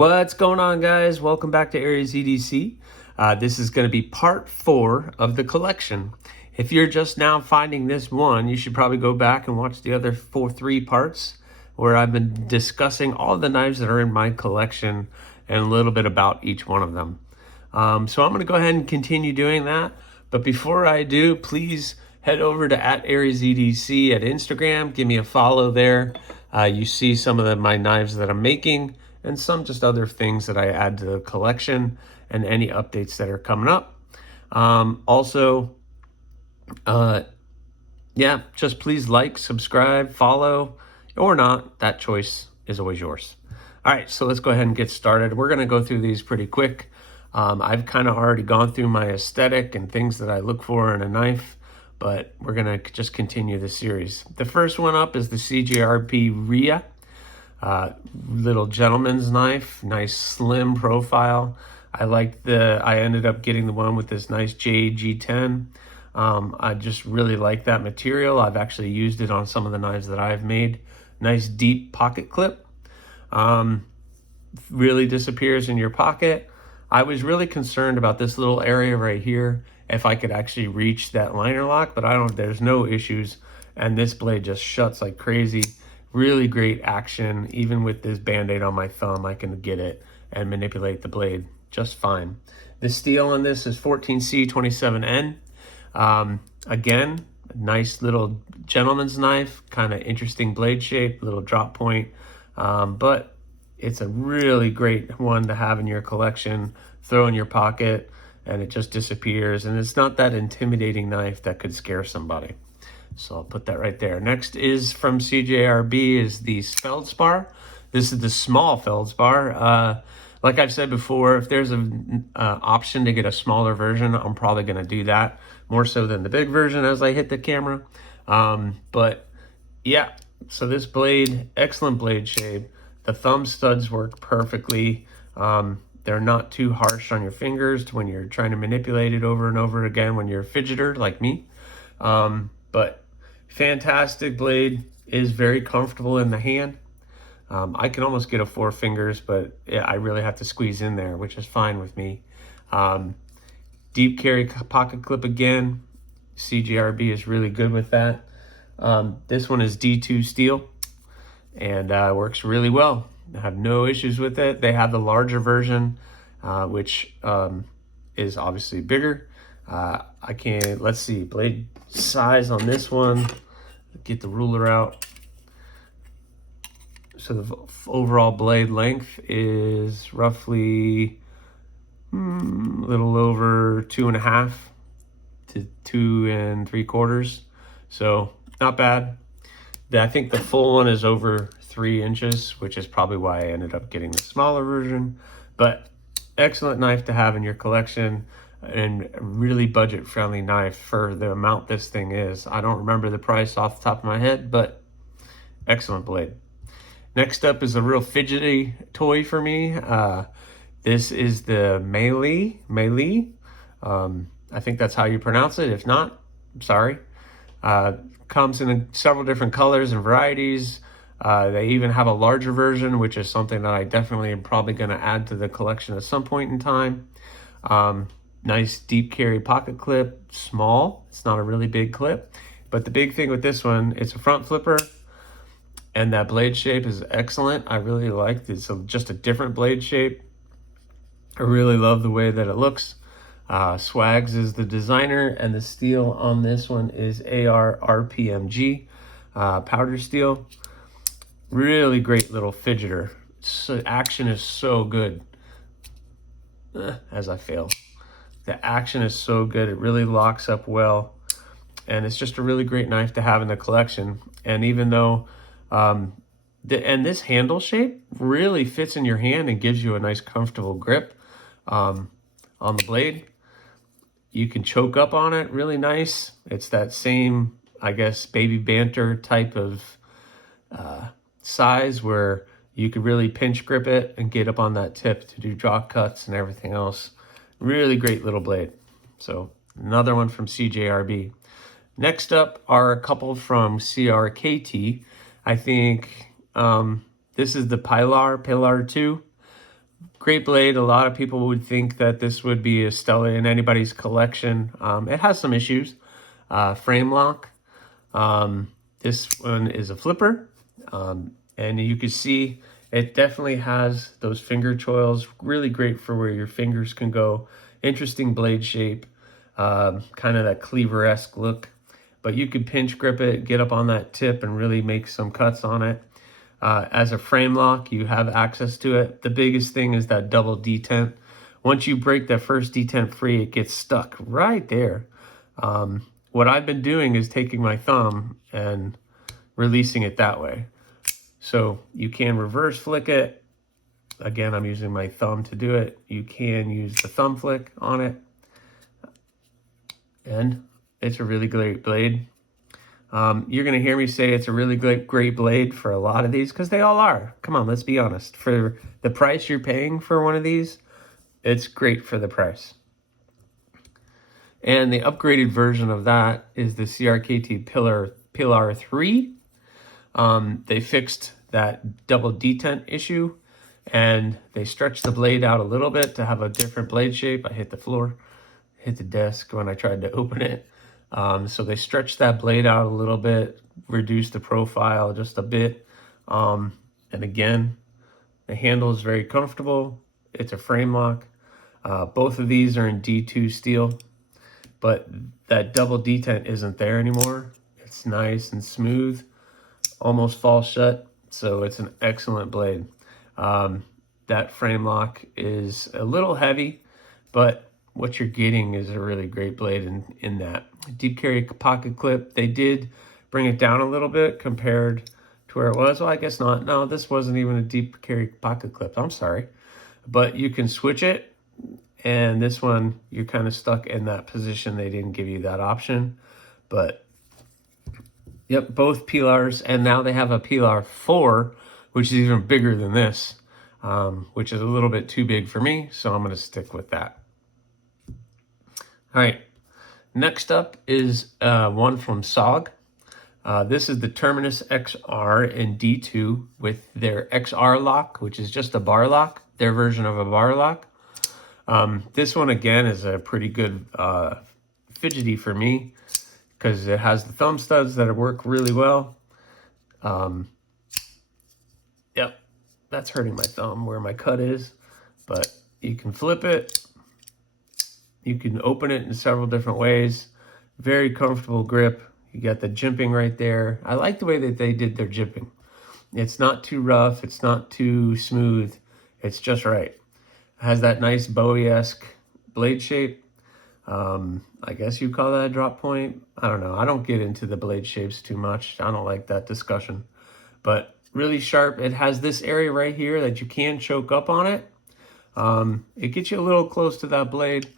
What's going on, guys? Welcome back to Aries EDC. This is going to be part 4 of the collection. If you're just now finding this one, you should probably go back and watch the other 3 parts where I've been discussing all the knives that are in my collection and a little bit about each one of them. So I'm going to go ahead and continue doing that. But before I do, please head over to @AriesEDC at Instagram. Give me a follow there. You see some of my knives that I'm making and some just other things that I add to the collection and any updates that are coming up. Just please like, subscribe, follow, or not. That choice is always yours. All right, so let's go ahead and get started. We're going to go through these pretty quick. I've kind of already gone through my aesthetic and things that I look for in a knife, but we're going to just continue the series. The first one up is the CJRP Rhea. Little gentleman's knife, nice slim profile. I ended up getting the one with this nice JG10. I just really like that material. I've actually used it on some of the knives that I've made. Nice deep pocket clip. Really disappears in your pocket. I was really concerned about this little area right here, if I could actually reach that liner lock, but there's no issues. And this blade just shuts like crazy. Really great action. Even with this Band-Aid on my thumb, I can get it and manipulate the blade just fine. The steel on this is 14C27N. Again, nice little gentleman's knife, kind of interesting blade shape, little drop point. But it's a really great one to have in your collection, throw in your pocket, and it just disappears. And it's not that intimidating knife that could scare somebody. So I'll put that right there. Next is from CJRB is the Feldspar. This is the small Feldspar. Like I've said before, if there's an option to get a smaller version, I'm probably going to do that more so than the big version as I hit the camera. But yeah, so this blade, excellent blade shape. The thumb studs work perfectly. They're not too harsh on your fingers when you're trying to manipulate it over and over again when you're a fidgeter like me. But fantastic blade, is very comfortable in the hand. I can almost get a 4 fingers, but I really have to squeeze in there, which is fine with me. Deep carry pocket clip again. CJRB is really good with that. This one is D2 steel and works really well. I have no issues with it. They have the larger version, which is obviously bigger. Let's see, blade size on this one. Get the ruler out. So the overall blade length is roughly a little over 2.5 to 2 3/4. So not bad. I think the full one is over 3 inches, which is probably why I ended up getting the smaller version. But excellent knife to have in your collection and really budget friendly knife for the amount this thing is. I don't remember the price off the top of my head, but excellent blade. Next up is a real fidgety toy for me. This is the Melee. I think that's how you pronounce it. If not, I'm sorry. Comes in several different colors and varieties. They even have a larger version, which is something that I definitely am probably going to add to the collection at some point in time. Nice deep carry pocket clip, small. It's not a really big clip, but the big thing with this one, it's a front flipper, and that blade shape is excellent. I really liked it. It's just a different blade shape. I really love the way that it looks. Swags is the designer, and the steel on this one is AR RPMG powder steel. Really great little fidgeter. So action is so good. As I fail. The action is so good. It really locks up well. And it's just a really great knife to have in the collection. And even though, this handle shape really fits in your hand and gives you a nice comfortable grip on the blade. You can choke up on it really nice. It's that same, I guess, baby banter type of size where you could really pinch grip it and get up on that tip to do draw cuts and everything else. Really great little blade. So another one from CJRB. Next up are a couple from CRKT. I think this is the Pilar 2. Great blade. A lot of people would think that this would be a stellar in anybody's collection. It has some issues. Frame lock. This one is a flipper. And you can see it definitely has those finger choils. Really great for where your fingers can go. Interesting blade shape. Kind of that cleaver-esque look. But you could pinch grip it, get up on that tip, and really make some cuts on it. As a frame lock, you have access to it. The biggest thing is that double detent. Once you break that first detent free, it gets stuck right there. What I've been doing is taking my thumb and releasing it that way. So you can reverse flick it. Again, I'm using my thumb to do it. You can use the thumb flick on it. And it's a really great blade. You're going to hear me say it's a really great blade for a lot of these, because they all are. Come on, let's be honest. For the price you're paying for one of these, it's great for the price. And the upgraded version of that is the CRKT Pillar 3. They fixed that double detent issue, and they stretched the blade out a little bit to have a different blade shape. I hit the floor, hit the desk when I tried to open it. So they stretched that blade out a little bit, reduced the profile just a bit. And again, the handle is very comfortable. It's a frame lock. Both of these are in D2 steel, but that double detent isn't there anymore. It's nice and smooth, almost falls shut. So it's an excellent blade. That frame lock is a little heavy, but what you're getting is a really great blade in that. Deep carry pocket clip, they did bring it down a little bit compared to where it was. Well, I guess not. No, this wasn't even a deep carry pocket clip. I'm sorry. But you can switch it, and this one, you're kind of stuck in that position. They didn't give you that option. But, yep, both Pilars, and now they have a Pilar 4, which is even bigger than this, which is a little bit too big for me, so I'm going to stick with that. All right, next up is one from SOG. This is the Terminus XR in D2 with their XR lock, which is just a bar lock, their version of a bar lock. This one, again, is a pretty good fidgety for me because it has the thumb studs that work really well. Yep, that's hurting my thumb where my cut is, but you can flip it. You can open it in several different ways. Very comfortable grip. You got the jimping right there. I like the way that they did their jimping. It's not too rough. It's not too smooth. It's just right. It has that nice Bowie-esque blade shape. I guess you call that a drop point. I don't know. I don't get into the blade shapes too much. I don't like that discussion. But really sharp. It has this area right here that you can choke up on it. It gets you a little close to that blade,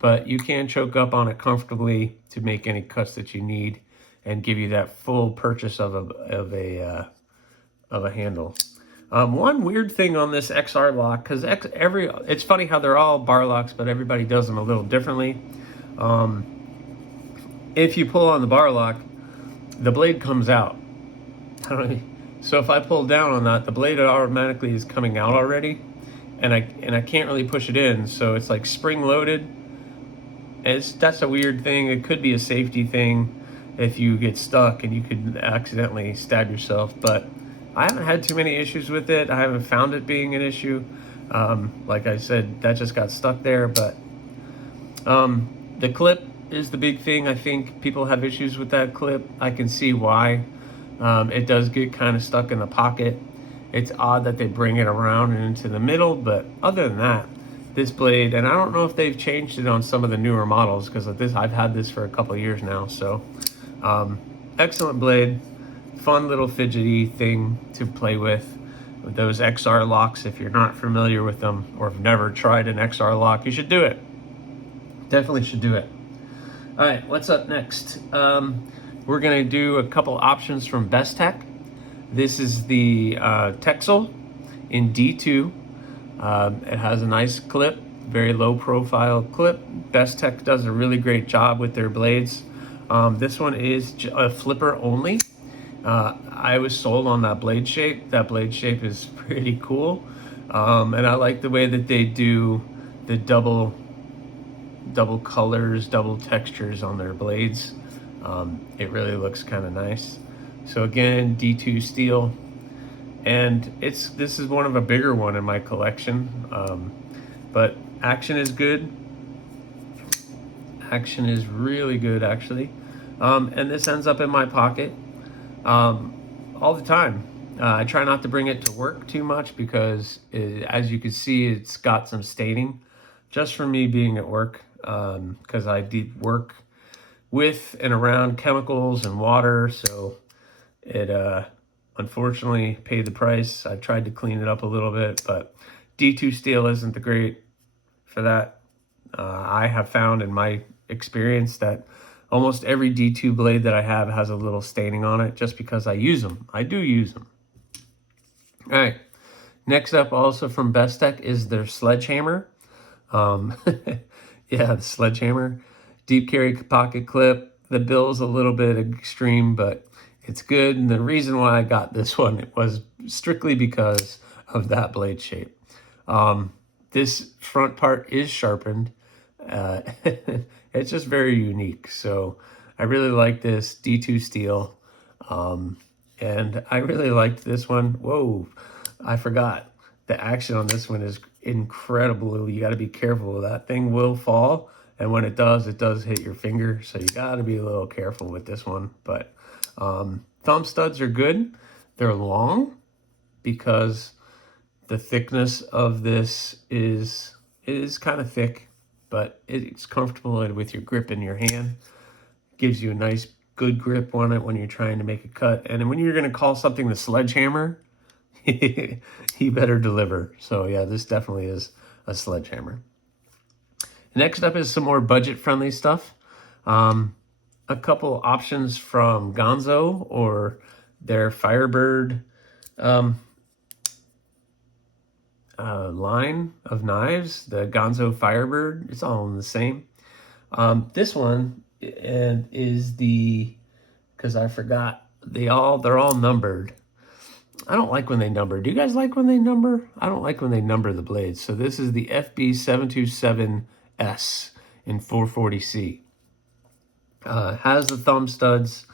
but you can choke up on it comfortably to make any cuts that you need and give you that full purchase of a handle. One weird thing on this XR lock, because it's funny how they're all bar locks, but everybody does them a little differently. If you pull on the bar lock, the blade comes out. So if I pull down on that, the blade automatically is coming out already, and I can't really push it in, so it's like spring loaded. That's a weird thing. It could be a safety thing if you get stuck and you could accidentally stab yourself, but I haven't had too many issues with it. I haven't found it being an issue. Like I said, that just got stuck there, but the clip is the big thing. I think people have issues with that clip. I can see why. It does get kind of stuck in the pocket. It's odd that they bring it around and into the middle, but other than that, this blade, and I don't know if they've changed it on some of the newer models, because I've had this for a couple of years now. So excellent blade, fun little fidgety thing to play with those XR locks. If you're not familiar with them or have never tried an XR lock, you should do it. Definitely should do it. All right, what's up next? We're gonna do a couple options from Best Tech. This is the Texel in D2. It has a nice clip, very low profile clip. Best Tech does a really great job with their blades. This one is a flipper only. I was sold on that blade shape. That blade shape is pretty cool. And I like the way that they do the double colors, double textures on their blades. It really looks kind of nice. So again, D2 steel, and this is one of a bigger one in my collection. But action is good. Action is really good, actually. And this ends up in my pocket all the time. I try not to bring it to work too much because, as you can see, it's got some staining just from me being at work, because I did work with and around chemicals and water, so it unfortunately paid the price. I tried to clean it up a little bit, but D2 steel isn't the great for that. I have found in my experience that almost every D2 blade that I have has a little staining on it just because I use them. I do use them. All right. Next up, also from Bestech, is their sledgehammer. Yeah, the sledgehammer. Deep carry pocket clip. The bill's a little bit extreme, but it's good. And the reason why I got this one, it was strictly because of that blade shape. This front part is sharpened. It's just very unique. So I really like this D2 steel. And I really liked this one. Whoa, I forgot. The action on this one is incredible. You got to be careful. That thing will fall. And when it does hit your finger. So you got to be a little careful with this one. But thumb studs are good. They're long because the thickness of this is kind of thick, but it's comfortable with your grip in your hand. Gives you a nice, good grip on it when you're trying to make a cut. And when you're going to call something the sledgehammer, he better deliver. So yeah, this definitely is a sledgehammer. Next up is some more budget-friendly stuff. A couple options from Gonzo or their Firebird line of knives, the Gonzo Firebird. It's all in the same. This one is because I forgot, they're all numbered. I don't like when they number. Do you guys like when they number? I don't like when they number the blades. So this is the FB727S in 440C. Has the thumb studs,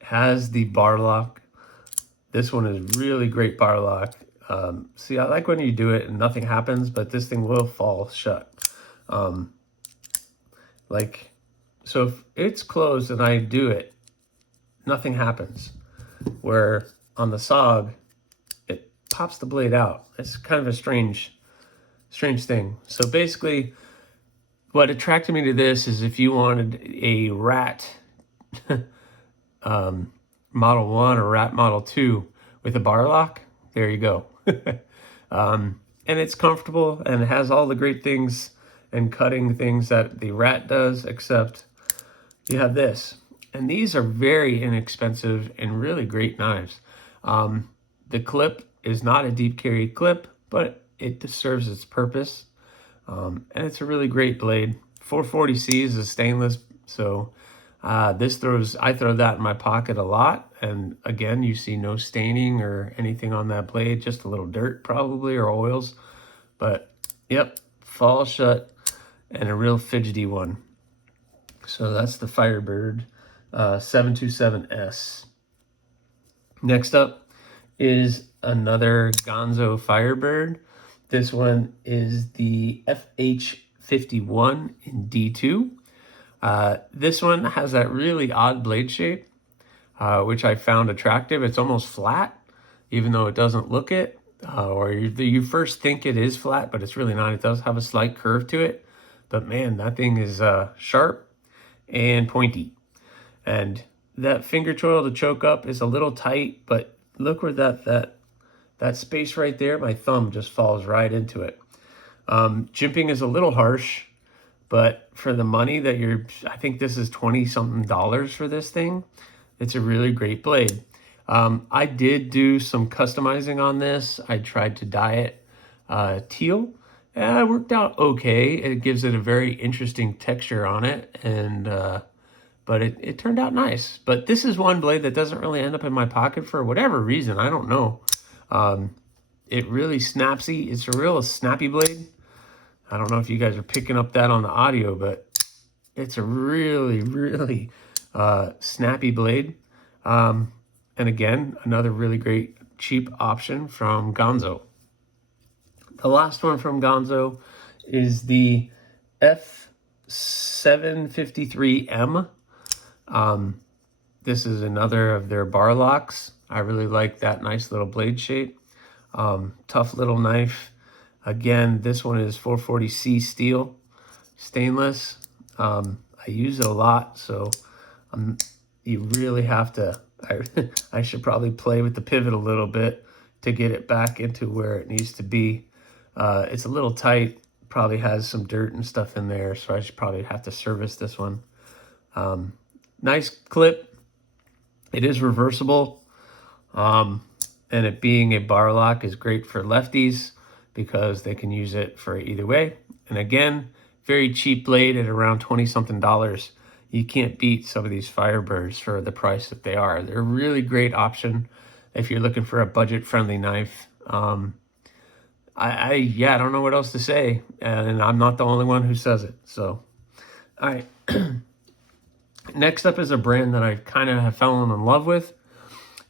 has the bar lock. This one is really great bar lock. See, I like when you do it and nothing happens, but this thing will fall shut. So if it's closed and I do it, nothing happens. Where on the SOG, it pops the blade out. It's kind of a strange thing. So basically, what attracted me to this is if you wanted a Rat Model 1 or Rat Model 2 with a bar lock, there you go. And it's comfortable and it has all the great things and cutting things that the Rat does, except you have this. And these are very inexpensive and really great knives. The clip is not a deep carry clip, but it serves its purpose. And it's a really great blade. 440C is a stainless, so I throw that in my pocket a lot. And again, you see no staining or anything on that blade, just a little dirt probably or oils. But yep, fall shut and a real fidgety one. So that's the Firebird 727S. Next up is another Gonzo Firebird. This one is the FH51 in D2. This one has that really odd blade shape, which I found attractive. It's almost flat, even though it doesn't look it. Or you first think it is flat, but it's really not. It does have a slight curve to it. But man, that thing is sharp and pointy. And that finger choil to choke up is a little tight, but look where that space right there, my thumb just falls right into it. Jimping is a little harsh, but for the money that I think this is $20-something for this thing. It's a really great blade. I did do some customizing on this. I tried to dye it teal, and it worked out okay. It gives it a very interesting texture on it, and but it turned out nice. But this is one blade that doesn't really end up in my pocket for whatever reason. I don't know. it really snapsy. It's a real snappy blade. I don't know if you guys are picking up that on the audio, but it's a really, really snappy blade. And again, another really great cheap option from Gonzo. The last one from Gonzo is the F753M. This is another of their bar locks. I really like that nice little blade shape. Tough little knife. Again, this one is 440C steel, stainless. I use it a lot, so you really have to, I should probably play with the pivot a little bit to get it back into where it needs to be. It's a little tight, probably has some dirt and stuff in there, so I should probably have to service this one. Nice clip. It is reversible, and it being a bar lock is great for lefties because they can use it for either way. And again, very cheap blade at around 20 something dollars. You can't beat some of these Firebirds for the price that they are. They're a really great option if you're looking for a budget friendly knife. Yeah, I don't know what else to say, and I'm not the only one who says it. So, all right. Next up is a brand that I kind of have fallen in love with,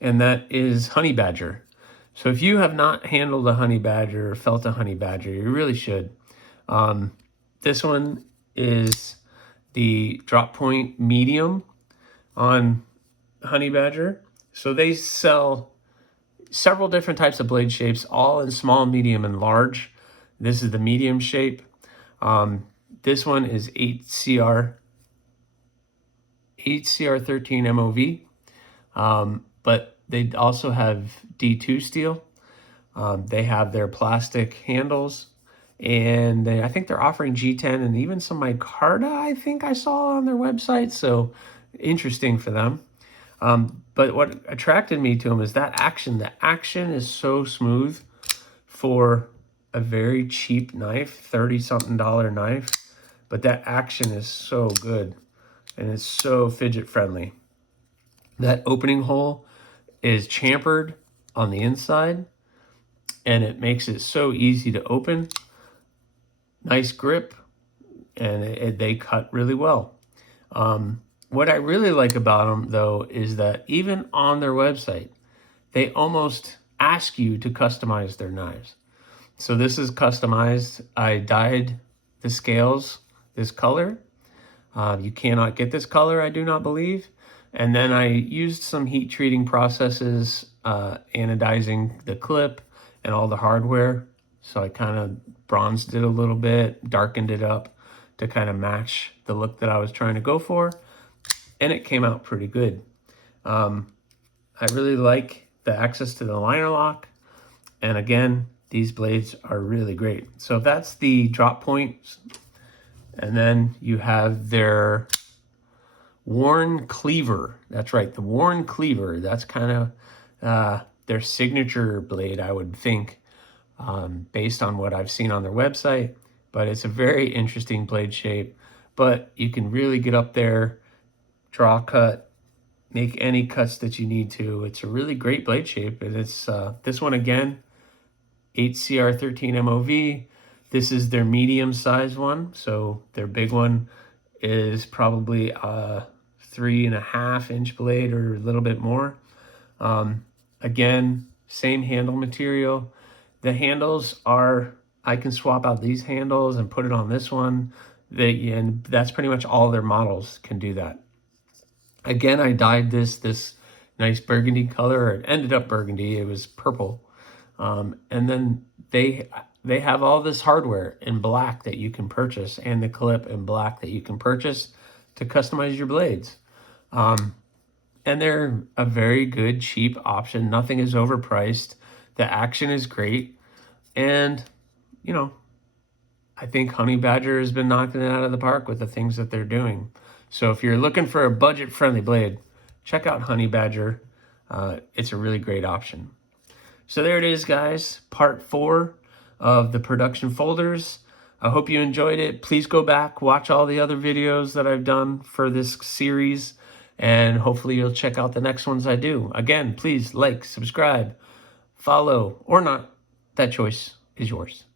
and that is Honey Badger. So if you have not handled a Honey Badger or felt a Honey Badger, you really should. This one is the drop point medium on Honey Badger. So they sell several different types of blade shapes, all in small, medium, and large. This is the medium shape. This one is 8CR 13 MOV, but they also have D2 steel. They have their plastic handles, and I think they're offering G10 and even some micarta, I think I saw on their website, so interesting for them. But what attracted me to them is that action. The action is so smooth for a very cheap knife, $30-something knife, but that action is so good. And it's so fidget friendly. That opening hole is chamfered on the inside, and it makes it so easy to open. Nice grip, and they cut really well. What I really like about them, though, is that even on their website, they almost ask you to customize their knives. So this is customized. I dyed the scales this color. You cannot get this color, I do not believe. And then I used some heat treating processes, anodizing the clip and all the hardware. So I kind of bronzed it a little bit, darkened it up to kind of match the look that I was trying to go for. And it came out pretty good. I really like the access to the liner lock. And again, these blades are really great. So that's the drop points. And then you have their Worn Cleaver. That's right, the Worn Cleaver. That's kind of their signature blade, I would think, based on what I've seen on their website. But it's a very interesting blade shape. But you can really get up there, draw a cut, make any cuts that you need to. It's a really great blade shape. And it's this one again, 8CR 13 MOV. This is their medium size one. So their big one is probably a 3.5 inch blade or a little bit more. Again, same handle material. The handles are, I can swap out these handles and put it on this one. And that's pretty much all their models can do that. Again, I dyed this nice burgundy color, or it ended up burgundy, it was purple. And then they have all this hardware in black that you can purchase, and the clip in black that you can purchase to customize your blades. And they're a very good, cheap option. Nothing is overpriced. The action is great. And, you know, I think Honey Badger has been knocking it out of the park with the things that they're doing. So if you're looking for a budget-friendly blade, check out Honey Badger. It's a really great option. So there it is, guys. Part 4 of the production folders. I hope you enjoyed it. Please go back, watch all the other videos that I've done for this series, and hopefully you'll check out the next ones I do. Again, please like, subscribe, follow, or not. that choice is yours.